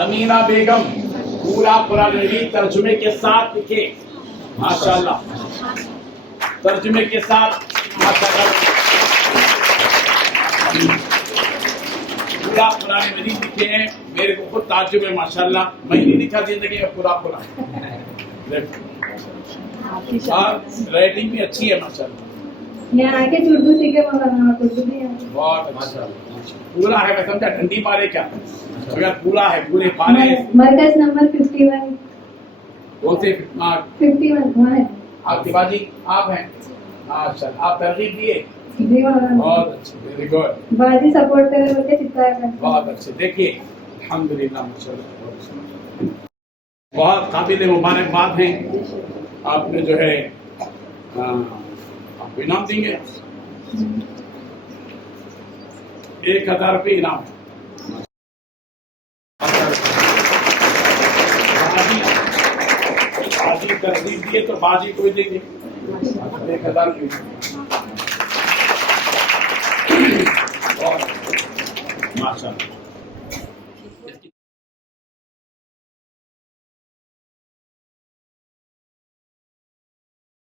समीना बेगम पूरा कुरान मजीद तर्जुमे के साथ लिखे, माशाल्लाह, तर्जुमे के साथ माशाल्लाह पूरा कुरान मजीद लिखे हैं। मेरे को खुद ताज्जुब है माशाल्लाह, मैं नहीं लिखा जिंदगी में पूरा कुरान। और राइटिंग भी अच्छी है माशाल्लाह। यहाँ आके उर्दू सीखे मौलाना, उर्दू भी है बहुत अच्छा पूरा है। मैं समझा ठंडी पारे क्या, अगर पूरा है पूरे पारे। मरकज नंबर 51 कौन से 51 वहाँ है। आप शिवाजी आप हैं, अच्छा आप तरकीब दिए, जी मौलाना, बहुत अच्छे, वेरी गुड, बाजी सपोर्ट करे बोल के चित्कार कर, बहुत अच्छे। देखिए अल्हम्दुलिल्लाह माशाल्लाह, बहुत काबिल मुबारकबाद हैं। आपने जो है आपको इनाम देंगे, 1000 रुपये इनाम। बाजी तरजीब दिए तो बाजी कोई देंगे, 1000 रुपये। माशाल्लाह।